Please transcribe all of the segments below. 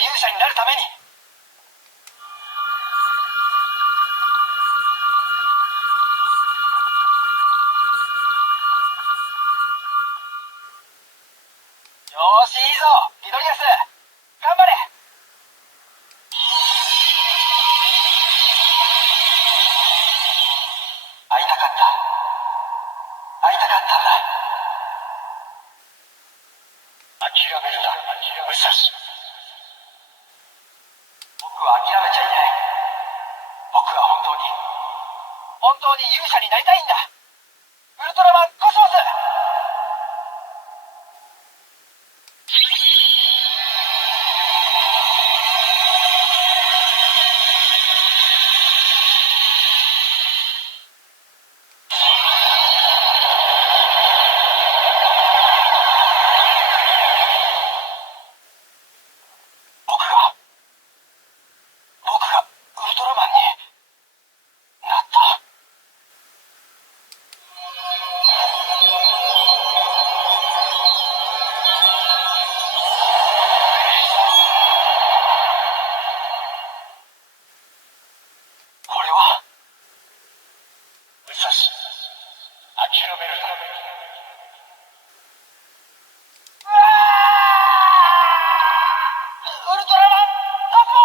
勇者になるために。よーし、いいぞリドリアス、頑張れ。会いたかった会いたかったんだ。諦めるな武蔵。僕は諦めちゃいない。僕は本当に勇者になりたいんだ。ウルトラマンコスモス。僕がウルトラマンになった。これは武蔵、諦めるな。ウルトラマンコスモス。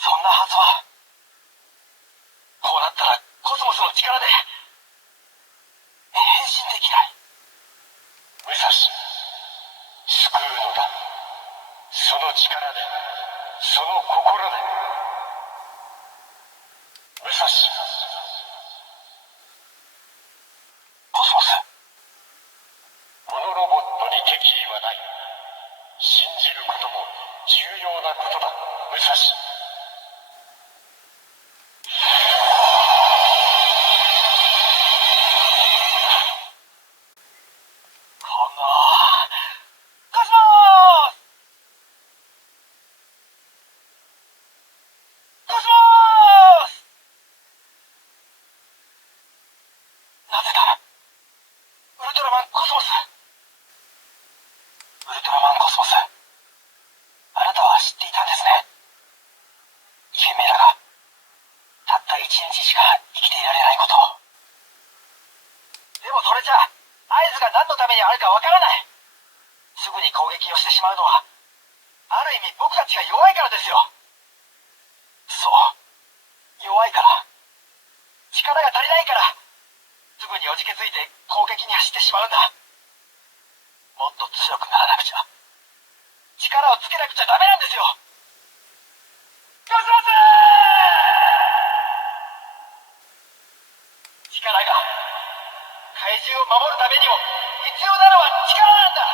そんなはずは。こうなったらコスモスの力で変身できない。武蔵、救うのだ。その力で、その心で。武蔵、コスモス。このロボットに敵意はない。信じることも重要なことだ、武蔵。このコスモス。コスモス。なぜだウルトラマンコスモス。ウルトラマンコスモス、あなたは知っていたんですね。イフェメラがたった一日しか生きていられないことを。でもそれじゃ合図が何のためにあるかわからない。すぐに攻撃をしてしまうのはある意味僕たちが弱いからですよ。そう、弱いから。力が足りないからすぐにおじけづいて攻撃に走ってしまうんだ。もっと強くならなくちゃ、力をつけなくちゃダメなんですよ。コスモス。力が怪獣を守るためにも必要なのは力なんだ。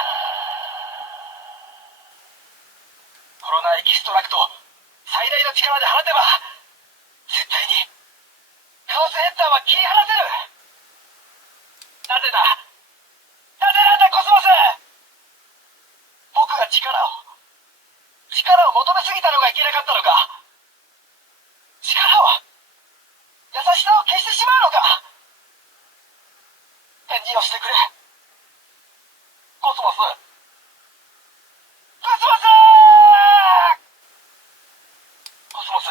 コロナエキストラクトを最大の力で放てば絶対にカオスヘッダーは切り離せる。なぜだなぜなんだコスモス。僕が力を求めすぎたのがいけなかったのか。力は優しさを消してしまうのか。返事をしてくれコスモス。コスモス。コスモス、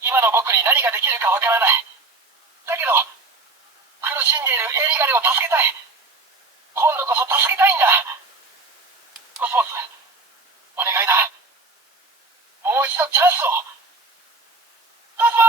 今の僕に何ができるかわからない。だけど苦しんでいるエリガレを助けたい。今度こそ助けたいんだ。コスモス、お願いだ。もう一度チャンスを。コスモ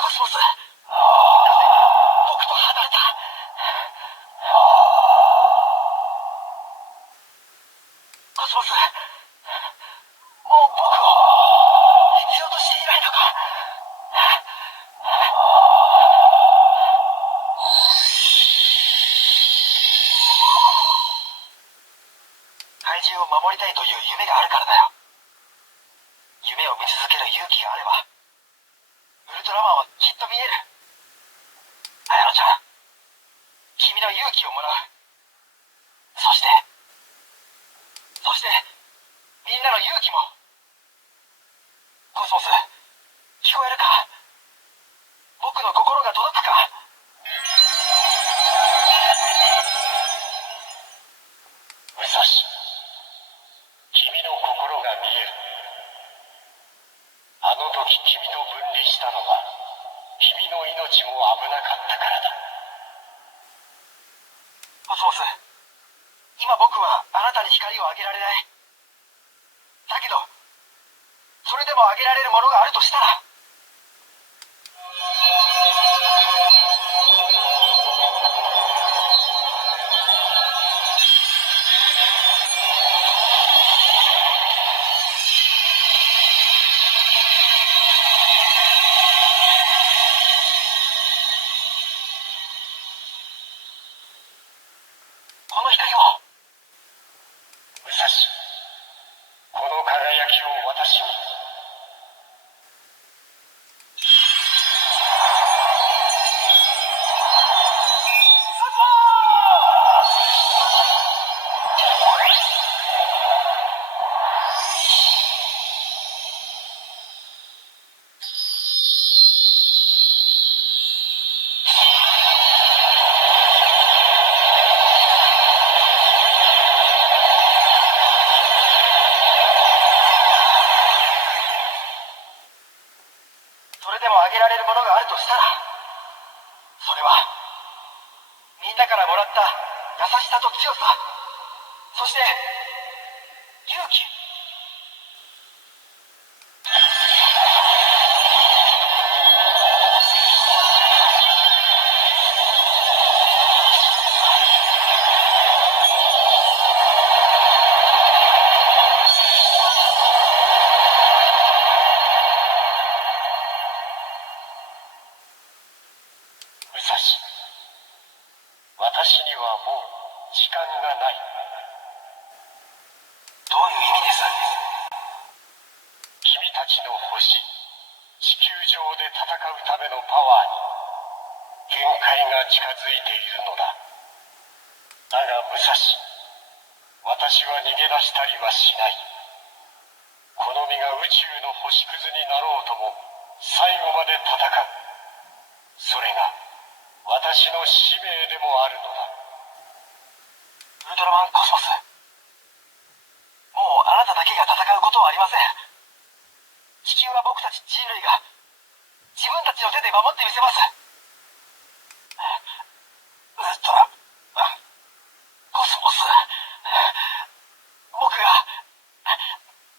コスモス、なぜ僕と離れた。コスモス、もう僕を必要としていないのか。怪獣を守守りたいという夢があるからだよ。夢を見続ける勇気があれば、ウルトラマンはきっと見える。綾乃ちゃん、君の勇気をもらう。そして、みんなの勇気も。コスモス、聞こえるか？僕の心が届くか？武蔵、君の心が見える。あの時君と分離したのは、君の命も危なかったからだ。コスモス、今僕はあなたに光をあげられない。だけど、それでもあげられるものがあるとしたら、この光を。武蔵、この輝きを私に。それでもあげられるものがあるとしたら、それはみんなからもらった優しさと強さ、そして勇気。武蔵、私にはもう時間がない。どういう意味です？君たちの星、地球上で戦うためのパワーに限界が近づいているのだ。だが武蔵、私は逃げ出したりはしない。この身が宇宙の星屑になろうとも最後まで戦う。それが私の使命でもあるのだ。ウルトラマンコスモス、もうあなただけが戦うことはありません。地球は僕たち人類が自分たちの手で守ってみせます。ウルトラマンコスモス、僕が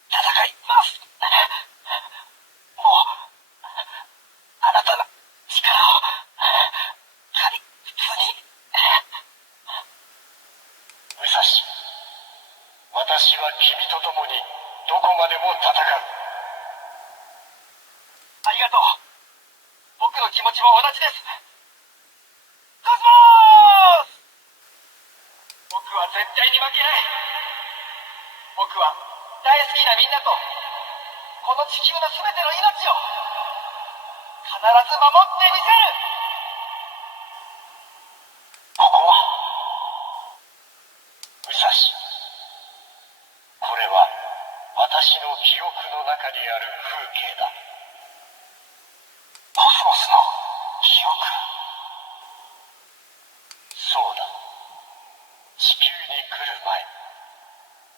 戦います。もうあなたの力を借りずに。武蔵、私は君と共にどこまでも戦う。ありがとう。僕の気持ちも同じです。コスモス！僕は絶対に負けない。僕は大好きなみんなとこの地球の全ての命を必ず守ってみせる。ここは武蔵、これは私の記憶の中にある風景だ。コスモスの記憶。そうだ、地球に来る前、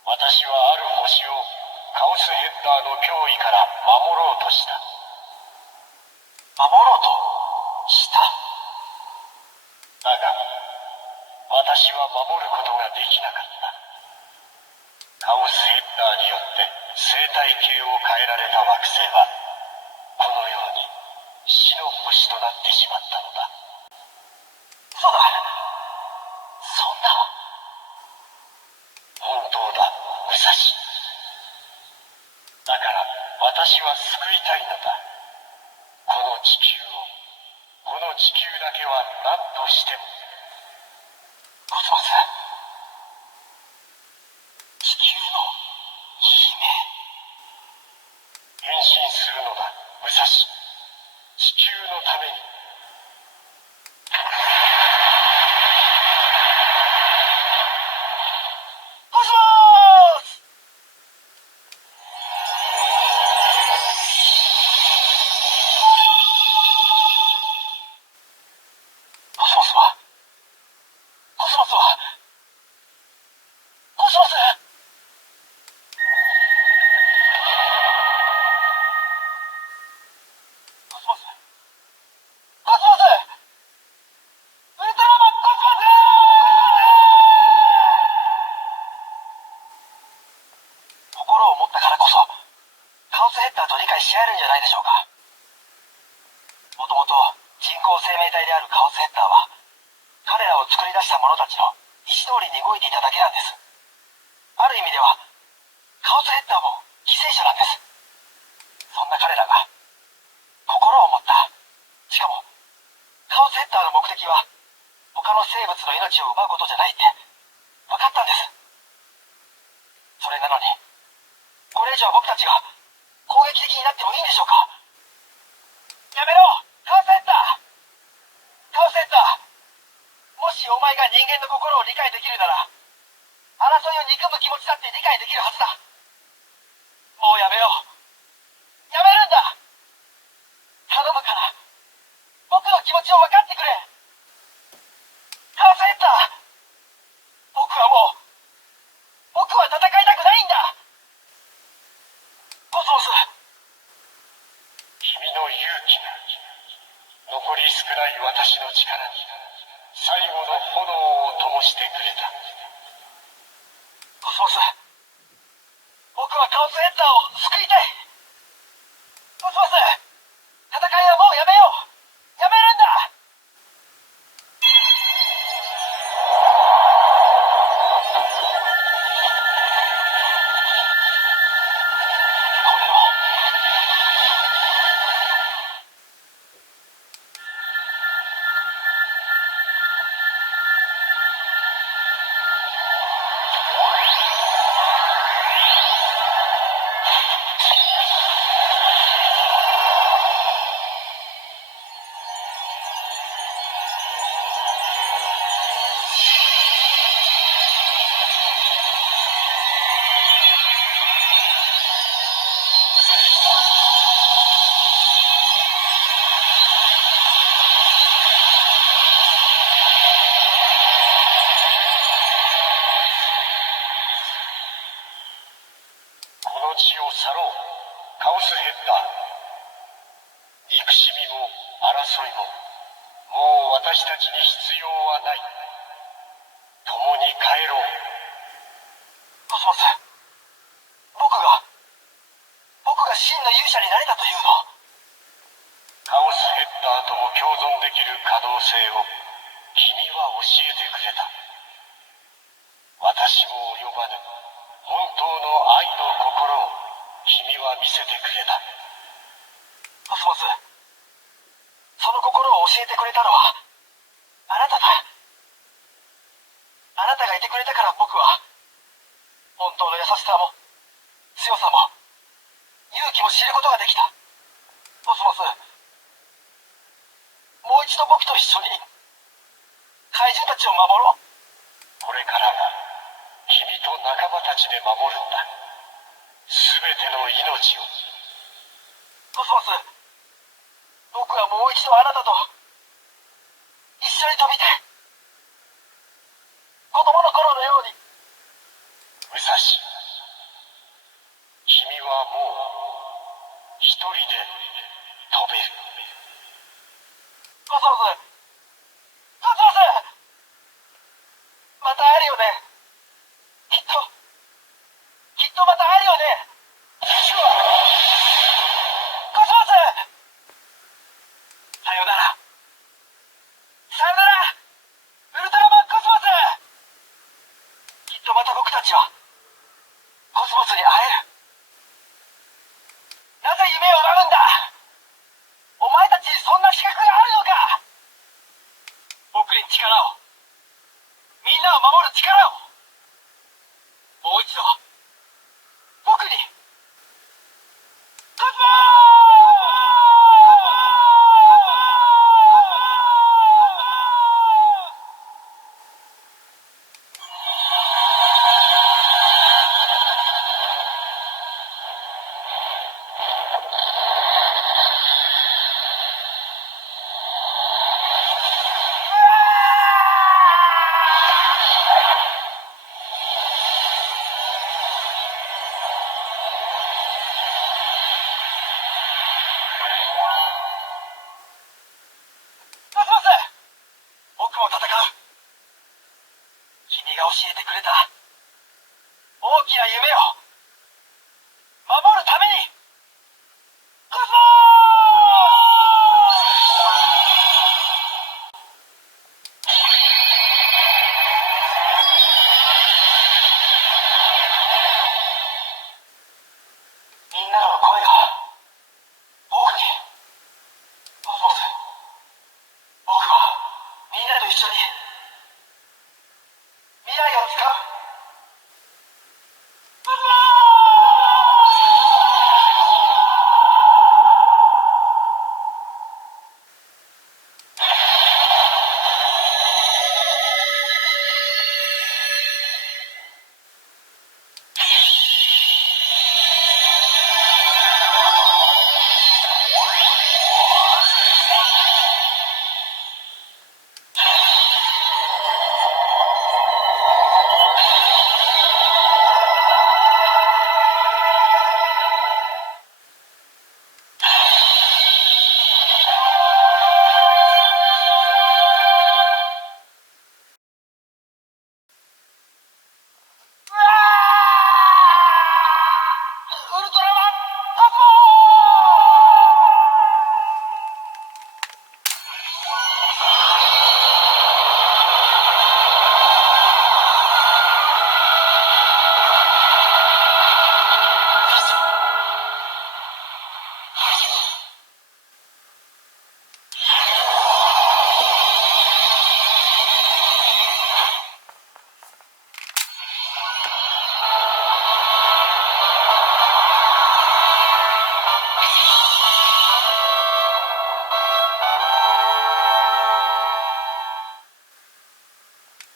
私はある星をカオスヘッダーの脅威から守ろうとした。守ろうとした。だが私は守ることができなかった。カオスヘッダーによって生態系を変えられた惑星はこのように死の星となってしまったのだ。そうだ、そんな。本当だ、武蔵。だから私は救いたいのだ。この地球を、この地球だけは何としても。コスモス、地球のを持ったからこそカオスヘッダーと理解し合えるんじゃないでしょうか。もともと人工生命体であるカオスヘッダーは彼らを作り出した者たちの意思通りに動いていただけなんです。ある意味ではカオスヘッダーも犠牲者なんです。そんな彼らが心を持った、しかもカオスヘッダーの目的は他の生物の命を奪うことじゃないって分かったんです。それなのにこれ以上僕たちが攻撃的になってもいいんでしょうか。やめろカオスヘッダー、カオスヘッダー、もしお前が人間の心を理解できるなら争いを憎む気持ちだって理解できるはずだ。もうやめよう、やめるんだ。頼むから僕の気持ちを分かってくれ。カオスヘッダー、僕は戦いたくないんだ。コスモス、君の勇気が残り少ない私の力に最後の炎を灯してくれた。コスモス、僕はカオスヘッダーを救いたい。コスモス、戦いはもうやめよう、やめるんだ。この地を去ろう、カオスヘッダー。憎しみも争いももう私たちに必要はない。共に帰ろう。コスモス、僕が真の勇者になれたというの？カオスヘッダーとも共存できる可能性を君は教えてくれた。私も及ばぬ本当の愛の心を君は見せてくれた。コスモス、その心を教えてくれたのはあなただ。あなたがいてくれたから僕は本当の優しさも強さも勇気も知ることができた。コスモス、もう一度僕と一緒に怪獣たちを守ろう。これからは君と仲間たちで守るんだ。すべての命を。コスモス、僕はもう一度あなたと一緒に飛びたい。子供の頃のように。武蔵、君はもう一人で飛べる。コスモス、コスモス、また会えるよね。きっとまた会えるよね。コスモス、さよなら、さよならウルトラマンコスモス。きっとまた僕たちはコスモスに会える。なぜ夢を奪うんだ。お前たちにそんな資格があるのか。僕に力を、みんなを守る力を、もう一度僕に。コスモ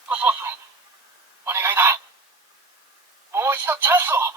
コスモス、お願いだ。もう一度チャンスを。